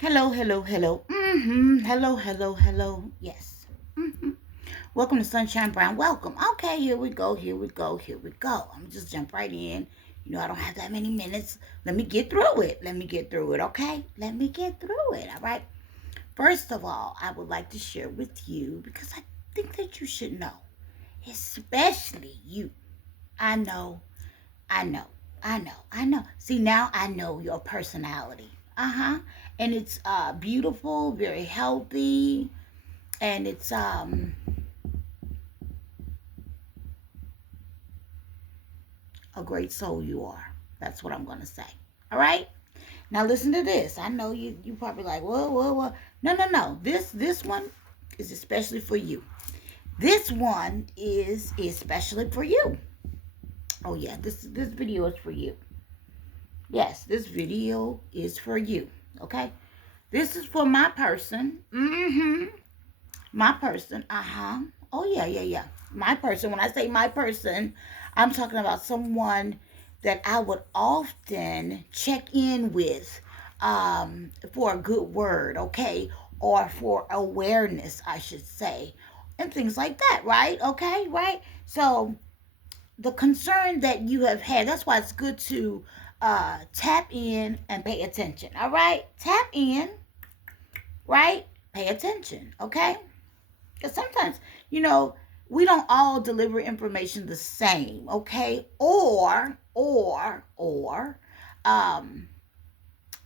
Hello, hello, hello. Hello, hello, hello. Yes. Welcome to Sunshine Brown. Welcome. Okay, here we go. Here we go. Here we go. I'm just jump right in. I don't have that many minutes. Let me get through it. Let me get through it. Okay. Let me get through it. All right. First of all, I would like to share with you because I think that you should know, especially you. I know. I know. I know. See, now I know your personality. Uh-huh. And it's beautiful, very healthy, and it's a great soul you are. That's what I'm going to say. All right? Now listen to this. I know you probably like, "Whoa, whoa, whoa." No, no, no. This one is especially for you. This one is especially for you. Oh yeah, this video is for you. Yes, this video is for you. Okay? This is for my person. My person. Oh, yeah, yeah, yeah. My person. When I say my person, I'm talking about someone that I would often check in with for a good word, okay? Or for awareness, I should say. And things like that, right? Okay, right? So, the concern that you have had, that's why it's good to tap in and pay attention, all right? Tap in, right? Pay attention, okay? Because sometimes, you know, we don't all deliver information the same, okay? Or, um,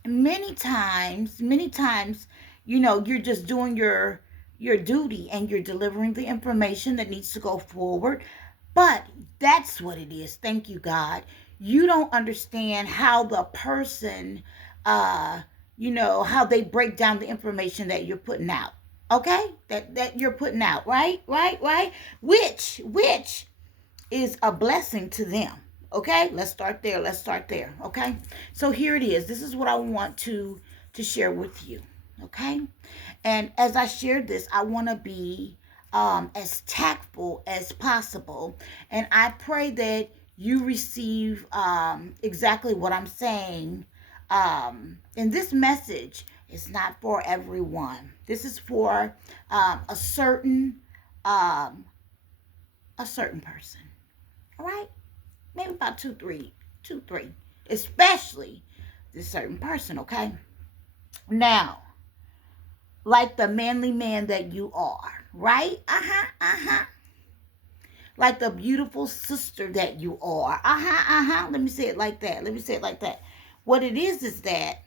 many times, you're just doing your duty and you're delivering the information that needs to go forward. But that's what it is. Thank you, God. You don't understand how the person, uh, how they break down the information that you're putting out. Okay, that you're putting out, right, right, right. Which is a blessing to them. Okay, let's start there. Let's start there. Okay, so here it is. This is what I want to share with you. Okay, and as I share this, I want to be as tactful as possible, and I pray that you receive exactly what I'm saying. And this message is not for everyone. This is for a um, certain person. All right, maybe about two, three, especially this certain person. Okay, now, like the manly man that you are, right? Like the beautiful sister that you are. Let me say it like that. Let me say it like that. What it is that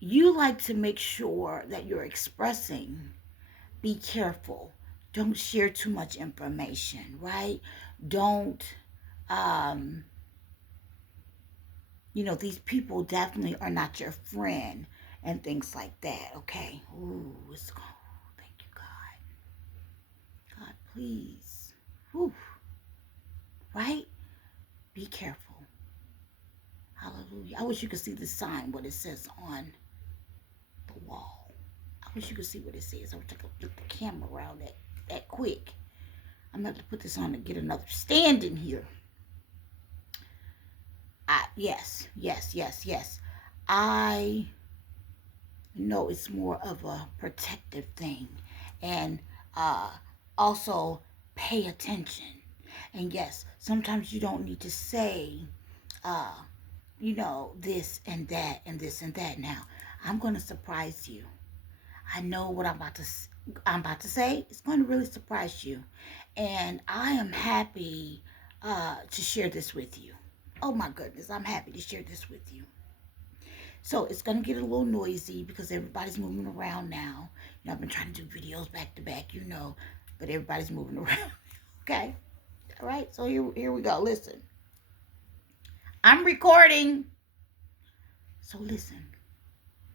you like to make sure that you're expressing. Be careful. Don't share too much information, right? Don't um these people definitely are not your friend and things like that, okay? Ooh, it's cold. Thank you, God. God, please. Ooh, right? Be careful. Hallelujah. I wish you could see the sign, what it says on the wall. I wish you could see what it says. I wish I could flip the camera around that quick. I'm going to have to put this on and get another stand in here. Yes, yes, yes, yes. I know it's more of a protective thing. And uh, also pay attention. And yes, sometimes you don't need to say, uh, this and that and this and that. Now, I'm going to surprise you. I know what I'm about to say. It's going to really surprise you, and I am happy to share this with you. Oh my goodness, I'm happy to share this with you. So it's gonna get a little noisy because everybody's moving around now. I've been trying to do videos back to back, but everybody's moving around. Okay, all right. So here we go. Listen, I'm recording. So listen.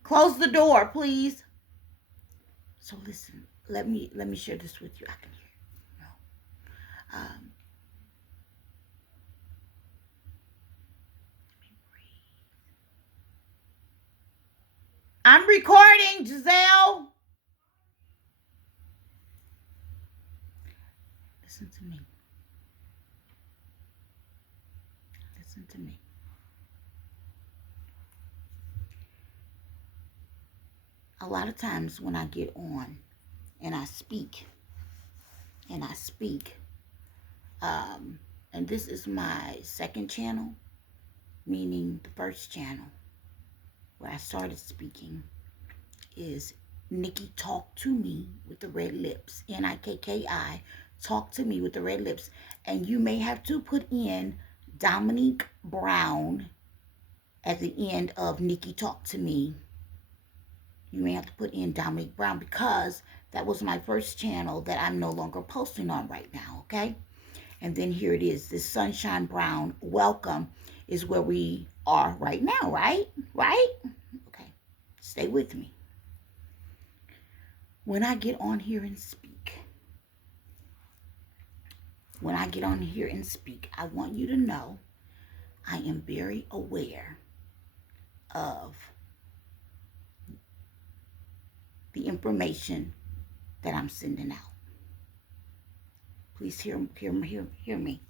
Close the door, please. So listen. Let me share this with you. I can hear you. No. Let me breathe. I'm recording, Giselle. Listen to me. Listen to me. a lot of times when I get on and I speak, and I speak, and this is my second channel, meaning the first channel where I started speaking is Nikki Talk to Me with the Red Lips, Nikki Talk to Me with the Red Lips. And you may have to put in Dominique Brown at the end of Nikki Talk to Me. You may have to put in Dominique Brown because that was my first channel that I'm no longer posting on right now, okay? And then here it is, this Sunshine Brown Welcome is where we are right now, right? Right? Okay, stay with me. When I get on here and speak, I want you to know I am very aware of the information that I'm sending out. Please hear me.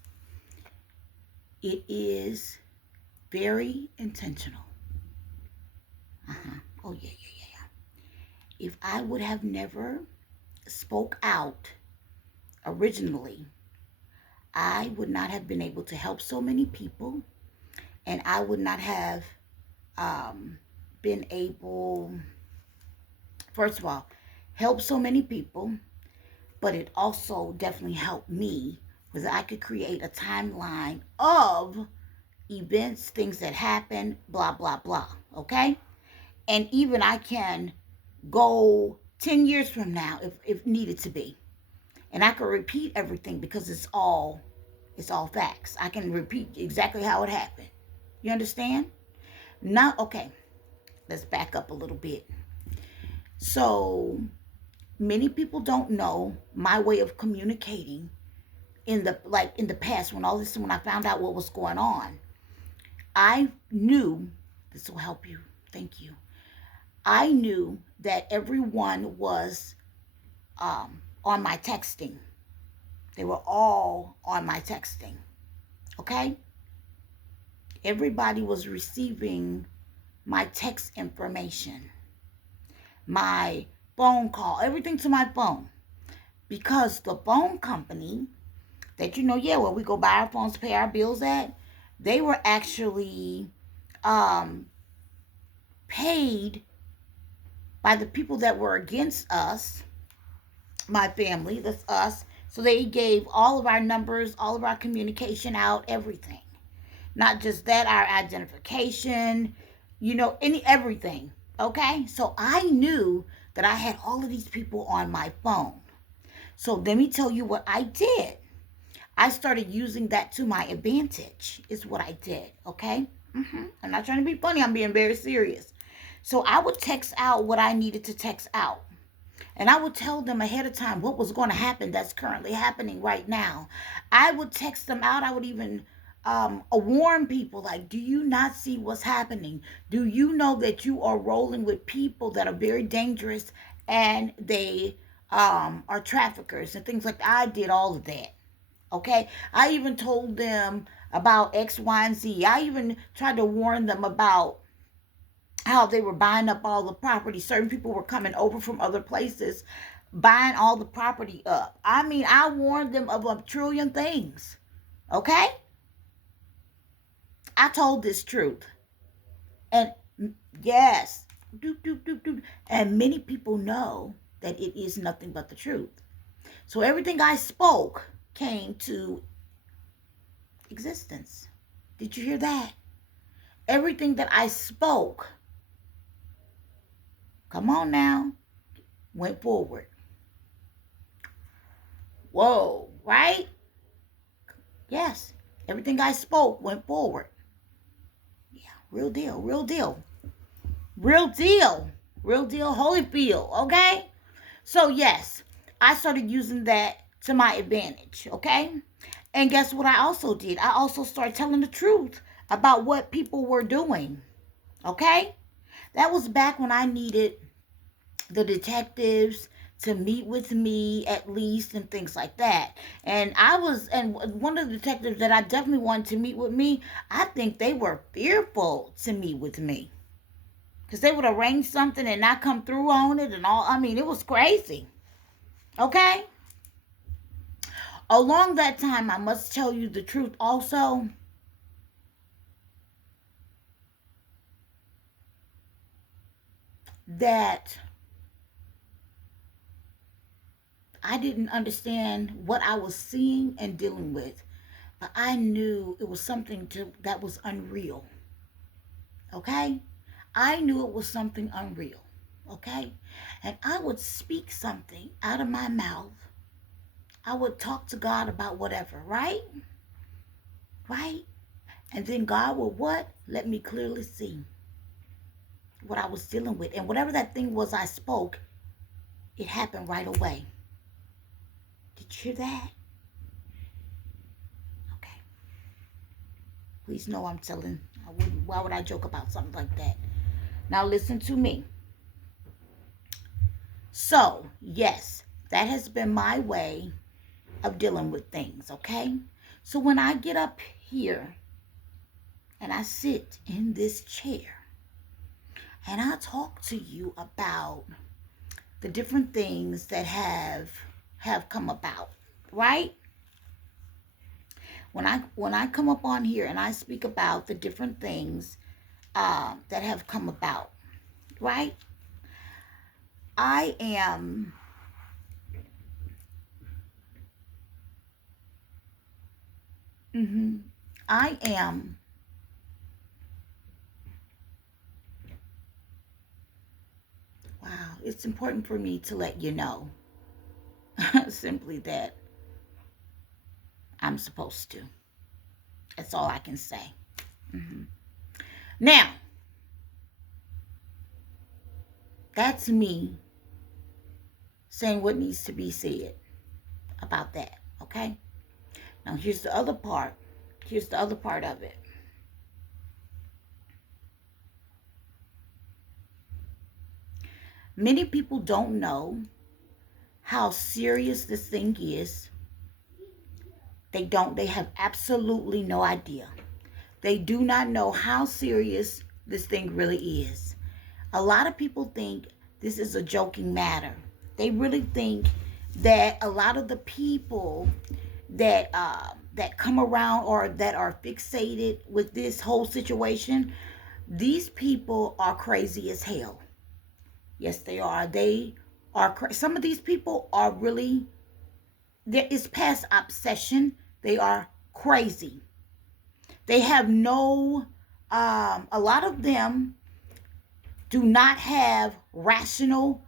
It is very intentional. Oh, yeah. If I would have never spoke out originally, I would not have been able to help so many people, and I would not have been able, first of all, help so many people, but it also definitely helped me because I could create a timeline of events, things that happen, blah, blah, blah, okay? And even I can go 10 years from now if needed to be. And I can repeat everything because it's all facts. I can repeat exactly how it happened. You understand? Now, okay, let's back up a little bit. So many people don't know my way of communicating in the past when I found out what was going on. I knew, this will help you, thank you. I knew that everyone was on my texting. They were all on my texting, okay? Everybody was receiving my text information, my phone call, everything to my phone. Because the phone company that, where we go buy our phones, pay our bills at, they were actually paid by the people that were against us, my family, that's us. So they gave all of our numbers, all of our communication out, everything. Not just that, our identification, everything. Okay? So I knew that I had all of these people on my phone. So let me tell you what I did. I started using that to my advantage, is what I did. Okay? I'm not trying to be funny. I'm being very serious. So I would text out what I needed to text out. And I would tell them ahead of time what was going to happen that's currently happening right now. I would text them out. I would even warn people, like, do you not see what's happening? Do you know that you are rolling with people that are very dangerous and they are traffickers and things like that? I did all of that. Okay? I even told them about X, Y, and Z. I even tried to warn them about how they were buying up all the property. Certain people were coming over from other places, buying all the property up. I mean, I warned them of a trillion things. Okay? I told this truth. And yes, and many people know that it is nothing but the truth. So everything I spoke came to existence. Did you hear that? Everything that I spoke, come on now, went forward. Whoa, right? Yes, everything I spoke went forward. Yeah, real deal, real deal. Real deal. Real deal, Holyfield, okay? So yes, I started using that to my advantage, okay? And guess what I also did? I also started telling the truth about what people were doing, okay? That was back when I needed the detectives to meet with me at least and things like that. And one of the detectives that I definitely wanted to meet with me, I think they were fearful to meet with me. Because they would arrange something and not come through on it and all. I mean, it was crazy. Okay? Along that time, I must tell you the truth also. That I didn't understand what I was seeing and dealing with. But I knew it was something that was unreal. Okay? I knew it was something unreal. Okay? And I would speak something out of my mouth. I would talk to God about whatever, right? Right? And then God would what? Let me clearly see what I was dealing with. And whatever that thing was I spoke, it happened right away. Did you hear that? Okay. Please know I'm telling. Why would I joke about something like that? Now listen to me. So, yes, that has been my way of dealing with things, okay? So when I get up here and I sit in this chair and I talk to you about the different things that have come about, right? When I come up on here and I speak about the different things that have come about, right? I am I am wow, it's important for me to let you know simply that I'm supposed to. That's all I can say. Now, that's me saying what needs to be said about that, okay? Now, here's the other part. Here's the other part of it. Many people don't know how serious this thing is. They have absolutely no idea. They do not know how serious this thing really is. A lot of people think this is a joking matter. They really think that a lot of the people that come around or that are fixated with this whole situation, these people are crazy as hell. Yes, they are. They are. Some of these people are really. There is past obsession. They are crazy. They have no. A lot of them do not have rational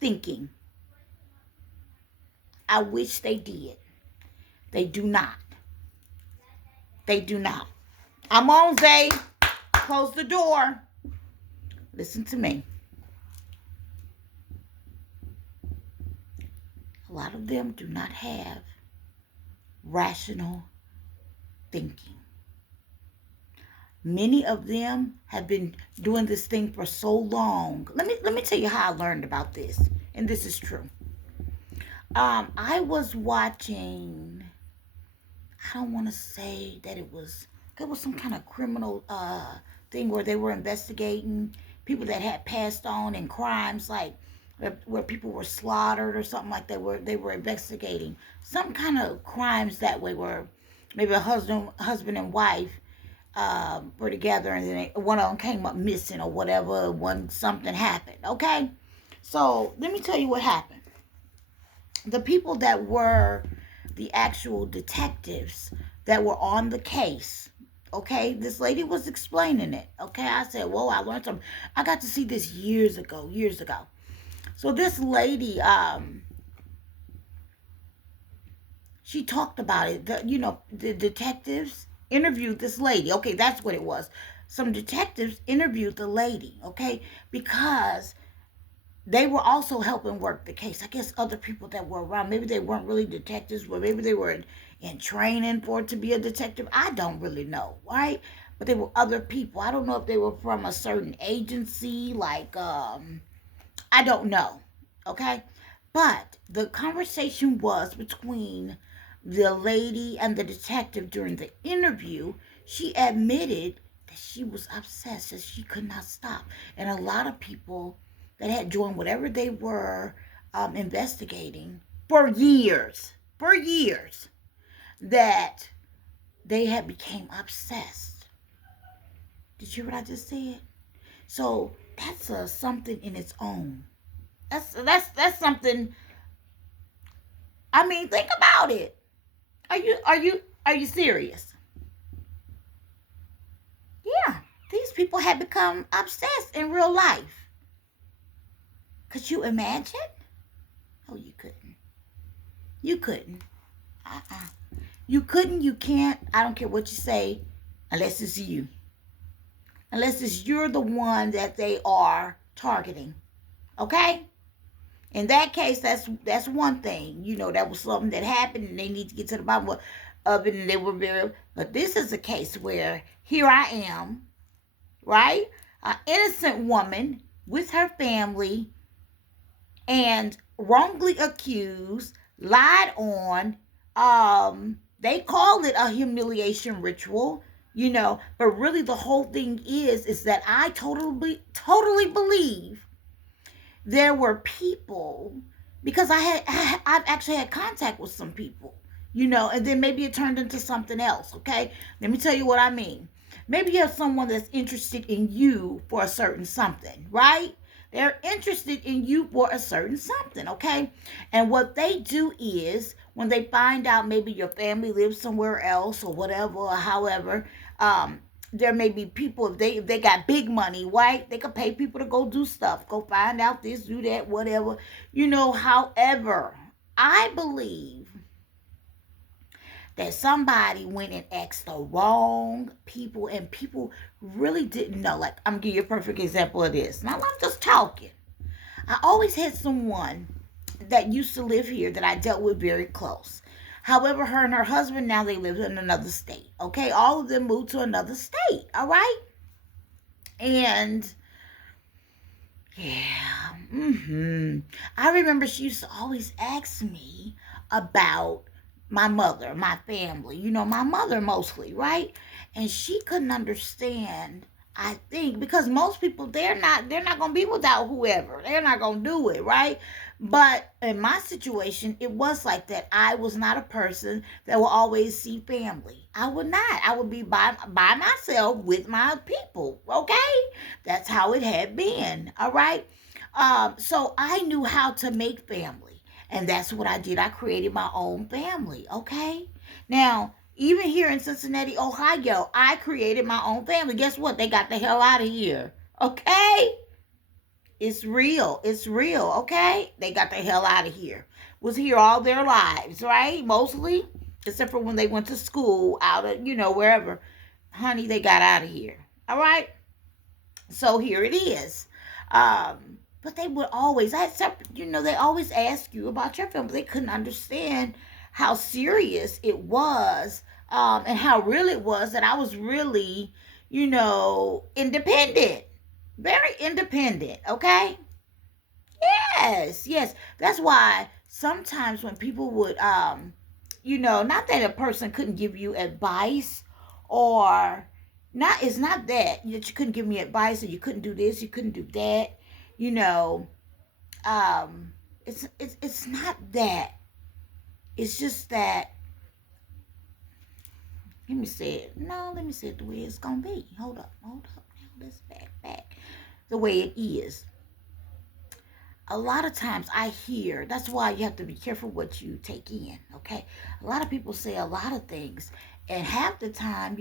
thinking. I wish they did. They do not. They do not. I'm on, Zay. Close the door. Listen to me. A lot of them do not have rational thinking. Many of them have been doing this thing for so long. Let me tell you how I learned about this, and this is true. I was watching. I don't want to say that it was some kind of criminal thing where they were investigating people that had passed on in crimes, like where people were slaughtered or something like that. Where they were investigating some kind of crimes that way, where maybe a husband and wife were together, and then one of them came up missing or whatever. Something happened. Okay, so let me tell you what happened. The people that were the actual detectives that were on the case. Okay, this lady was explaining it. Okay, I said, whoa, I learned something. I got to see this years ago. So this lady, she talked about it. The detectives interviewed this lady. Okay, that's what it was. Some detectives interviewed the lady, okay, because they were also helping work the case. I guess other people that were around, maybe they weren't really detectives, but maybe they were in training for it to be a detective. I don't really know, right? But they were other people. I don't know if they were from a certain agency, like, I don't know, okay? But the conversation was between the lady and the detective during the interview. She admitted that she was obsessed, that she could not stop. And a lot of people that had joined whatever they were investigating for years, that they had became obsessed. Did you hear what I just said? So that's something in its own. That's something. I mean, think about it. Are you serious? Yeah, these people had become obsessed in real life. Could you imagine? Oh, you couldn't. You couldn't. Uh-uh. You couldn't. You can't. I don't care what you say, unless it's you. Unless it's you're the one that they are targeting. Okay? In that case, that's one thing. That was something that happened, and they need to get to the bottom of it, and they were very. But this is a case where here I am, right? An innocent woman with her family, and wrongly accused, lied on. They call it a humiliation ritual, but really the whole thing is that I totally believe there were people, because I've actually had contact with some people, and then maybe it turned into something else. Okay, let me tell you what I mean. Maybe you have someone that's interested in you for a certain something, right? They're interested in you for a certain something, okay? And what they do is when they find out maybe your family lives somewhere else or whatever, or however, there may be people, if they got big money, right? They could pay people to go do stuff, go find out this, do that, whatever. However, I believe that somebody went and asked the wrong people, and people really didn't know. Like, I'm gonna give you a perfect example of this. Now, I'm just talking. I always had someone that used to live here that I dealt with very close. However, her and her husband, now they live in another state. Okay, all of them moved to another state. All right, and yeah, I remember she used to always ask me about my mother, my family, my mother mostly, right? And she couldn't understand, I think, because most people, they're not gonna be without whoever. They're not gonna do it, right? But in my situation, it was like that. I was not a person that will always see family. I would not. I would be by myself with my people. Okay, that's how it had been. All right. So I knew how to make family. And that's what I did. I created my own family, okay? Now, even here in Cincinnati, Ohio, I created my own family. Guess what? They got the hell out of here, okay? It's real. It's real, okay? They got the hell out of here. Was here all their lives, right? Mostly, except for when they went to school out of, wherever. Honey, they got out of here, all right? So here it is. But they would always, they always ask you about your family. They couldn't understand how serious it was, and how real it was that I was really, independent. Very independent, okay? Yes, yes. That's why sometimes when people would, not that a person couldn't give you advice, or it's not that you couldn't give me advice, or you couldn't do this, you couldn't do that, you know, it's not that. It's just that, let me say it. No, let me say it the way it's gonna be. Hold up. Now let's back. The way it is. A lot of times I hear, that's why you have to be careful what you take in, okay? A lot of people say a lot of things, and half the time,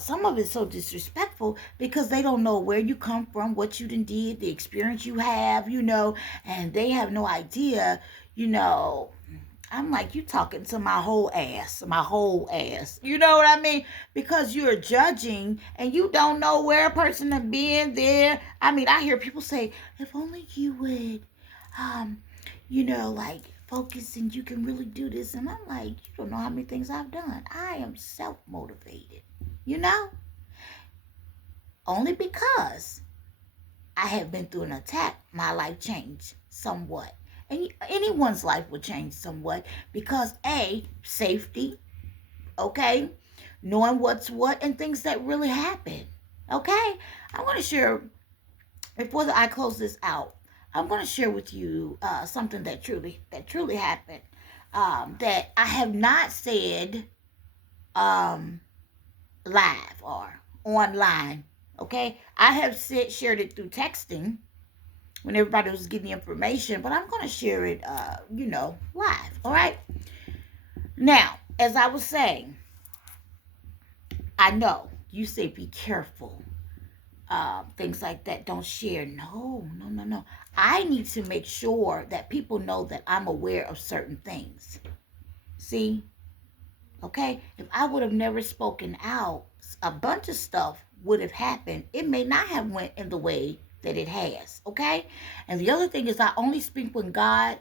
some of it's so disrespectful because they don't know where you come from, what you done did, the experience you have, and they have no idea, I'm like, you talking to my whole ass. You know what I mean? Because you're judging and you don't know where a person has been there. I mean, I hear people say, if only you would, like focus and you can really do this. And I'm like, you don't know how many things I've done. I am self-motivated, only because I have been through an attack. My life changed somewhat. And anyone's life will change somewhat because safety, okay? knowing what's what and things that really happen. Okay? I want to share, before I close this out, I'm going to share with you something that truly happened, that I have not said um, live or online. Okay, I have shared it through texting when everybody was getting the information, but I'm going to share it, live. All right. Now, as I was saying, I know you say be careful, things like that. Don't share. No, no, no, no. I need to make sure that people know that I'm aware of certain things. See, okay? If I would have never spoken out, a bunch of stuff would have happened. It may not have went in the way that it has, okay? And the other thing is I only speak when God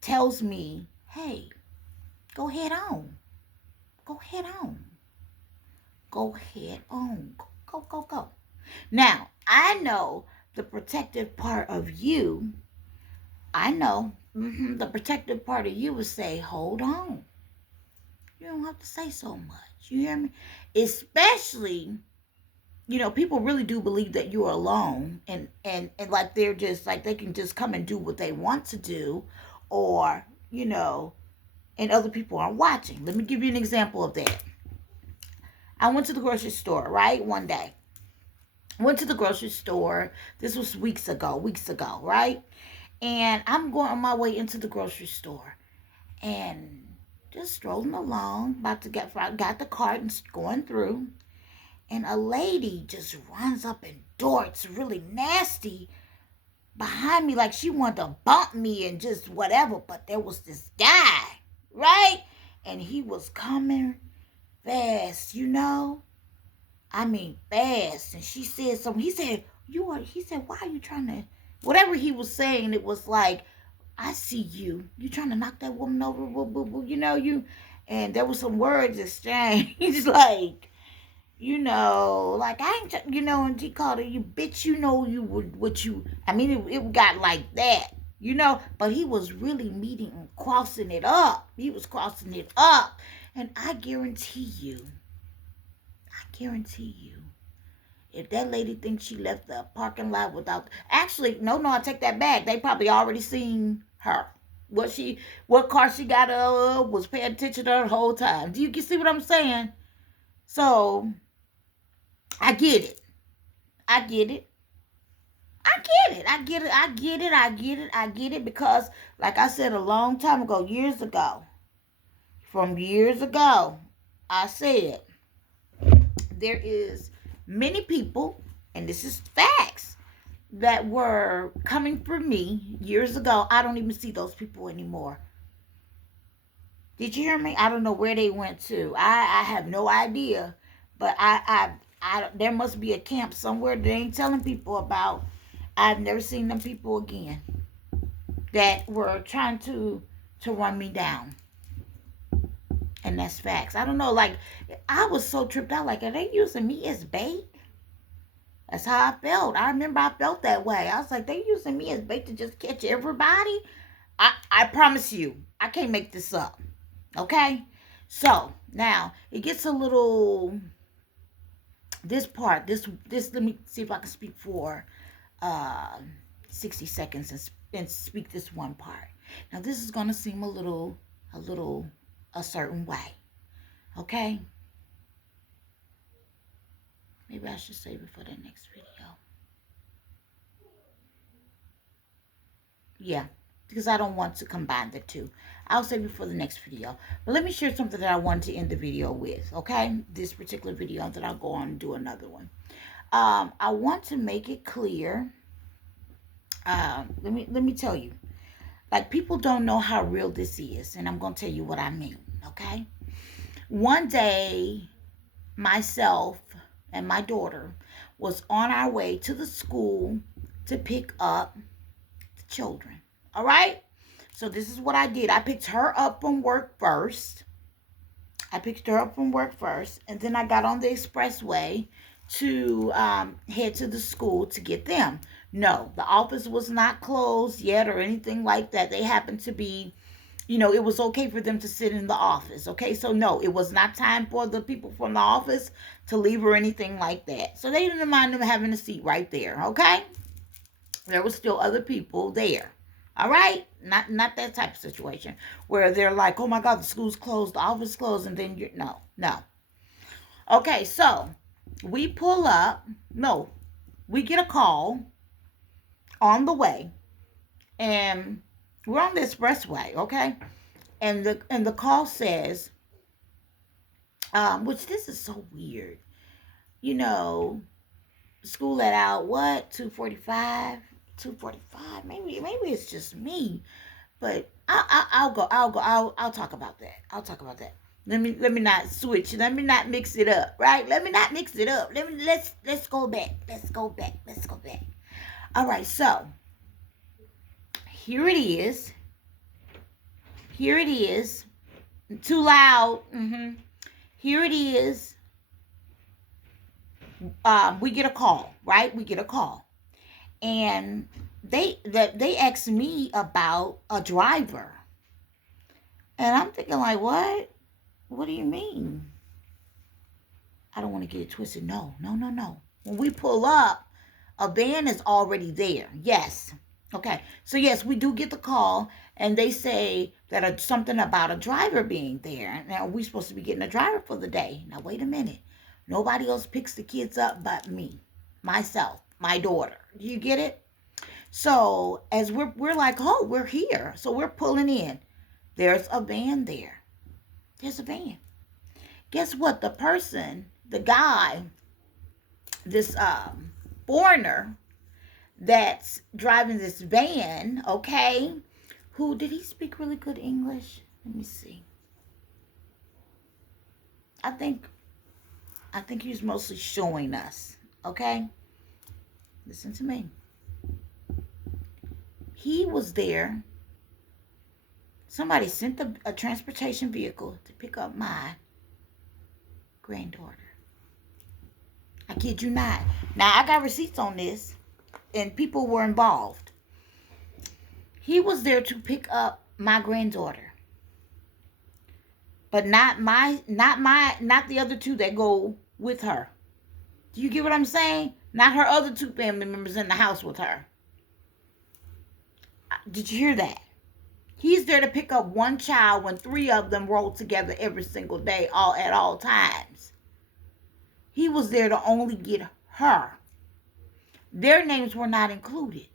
tells me, hey, go head on. Go head on. Go head on. Go, go, go. Now, I know the protective part of you. I know the protective part of you would say, hold on. You don't have to say so much. You hear me? Especially, people really do believe that you're alone, and like they're just like they can just come and do what they want to do, or, and other people are watching. Let me give you an example of that. I went to the grocery store, right? One day. Went to the grocery store. This was weeks ago, right? And I'm going on my way into the grocery store and just strolling along, about to got the cart and going through. And a lady just runs up and darts really nasty behind me, like she wanted to bump me and just whatever. But there was this guy, right? And he was coming fast. I mean, fast. And she said something. He said, why are you trying to, whatever he was saying, it was like, I see you. You trying to knock that woman over, you. And there was some words exchanged, like, like I ain't, and he called her, you bitch, you would, what you, I mean, it got like that. But he was really meeting and crossing it up. He was crossing it up. And I guarantee you, if that lady thinks she left the parking lot without, actually, no, I take that back. They probably already seen her. What car she got was paying attention to her the whole time. Do you see what I'm saying? So, I get it. I get it. I get it. I get it. I get it. I get it. I get it. Because, like I said a long time ago, from years ago, I said, there is many people, and this is facts, that were coming for me years ago. I don't even see those people anymore. Did you hear me? I don't know where they went to. I have no idea. But there must be a camp somewhere that they ain't telling people about. I've never seen them people again that were trying to run me down. And that's facts. I don't know, like, I was so tripped out. Like, are they using me as bait? That's how I felt. I remember I felt that way. I was like, they using me as bait to just catch everybody? I promise you, I can't make this up. Okay? So, now, it gets a little, this part, this let me see if I can speak for 60 seconds and speak this one part. Now, this is going to seem a certain way. Okay? Maybe I should save it for the next video. Yeah, because I don't want to combine the two. I'll save it for the next video. But let me share something that I wanted to end the video with, okay? This particular video, that I'll go on and do another one. I want to make it clear. Let me tell you. Like, people don't know how real this is, and I'm going to tell you what I mean, okay? One day, myself and my daughter was on our way to the school to pick up the children. All right? So this is what I did. I picked her up from work first. And then I got on the expressway to head to the school to get them. No, the office was not closed yet or anything like that. They happened to be it was okay for them to sit in the office. Okay, so no, it was not time for the people from the office to leave or anything like that. So they didn't mind them having a seat right there. Okay, there was still other people there. All right, not that type of situation where they're like, oh my God, the school's closed, the office closed, and then no. Okay, so we pull up. No, we get a call on the way, and we're on the expressway. Okay, and the call says, which this is so weird. You know, school let out what 2:45, 2:45. Maybe it's just me, but I'll go. I'll talk about that. I'll talk about that. Let me not switch. Let me not mix it up. Right? Let me not mix it up. Let's go back. Let's go back. Let's go back. All right. So here it is. Here it is. Too loud. Here it is. We get a call, right? We get a call, and they asked me about a driver, and I'm thinking like, what? What do you mean? I don't want to get it twisted. No, no, no, no. When we pull up, a van is already there. Yes. Okay. So yes, we do get the call, and they say that something about a driver being there. Now we're supposed to be getting a driver for the day. Now wait a minute. Nobody else picks the kids up but me, myself, my daughter. Do you get it? So as we're like, oh, we're here. So we're pulling in. There's a van there. There's a van. Guess what? The guy, this foreigner that's driving this van, okay, who did he speak really good English? Let me see. I think he was mostly showing us, okay? Listen to me. He was there. Somebody sent a transportation vehicle to pick up my granddaughter. I kid you not. Now, I got receipts on this, and people were involved. He was there to pick up my granddaughter, but not the other two that go with her. Do you get what I'm saying? Not her other two family members in the house with her. Did you hear that? He's there to pick up one child when three of them roll together every single day, all at all times. He was there to only get her. Their names were not included.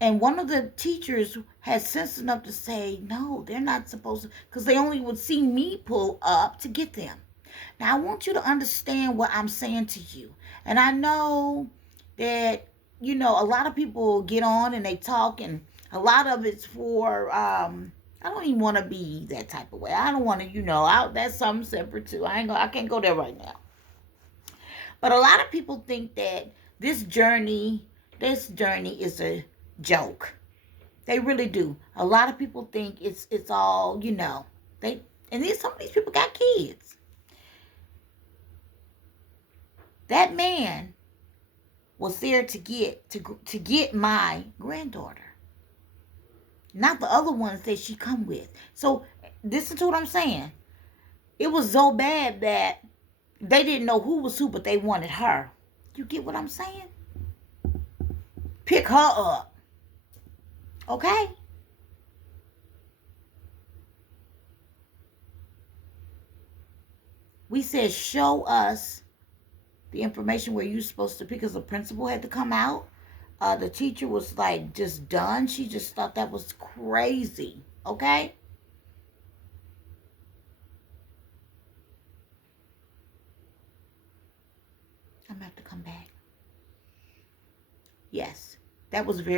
And one of the teachers had sense enough to say, no, they're not supposed to, because they only would see me pull up to get them. Now, I want you to understand what I'm saying to you. And I know that, a lot of people get on and they talk, and a lot of it's for, I don't even want to be that type of way. I don't want to, that's something separate too. I can't go there right now. But a lot of people think that this journey is a joke. They really do. A lot of people think it's all, some of these people got kids. That man was there to get my granddaughter, not the other ones that she come with. So listen to what I'm saying. It was so bad that they didn't know who was who, but they wanted her. You get what I'm saying? Pick her up. Okay? We said, show us the information where you're supposed to, because the principal had to come out. The teacher was like just done. She just thought that was crazy. Okay? I'm going to have to come back. Yes. That was very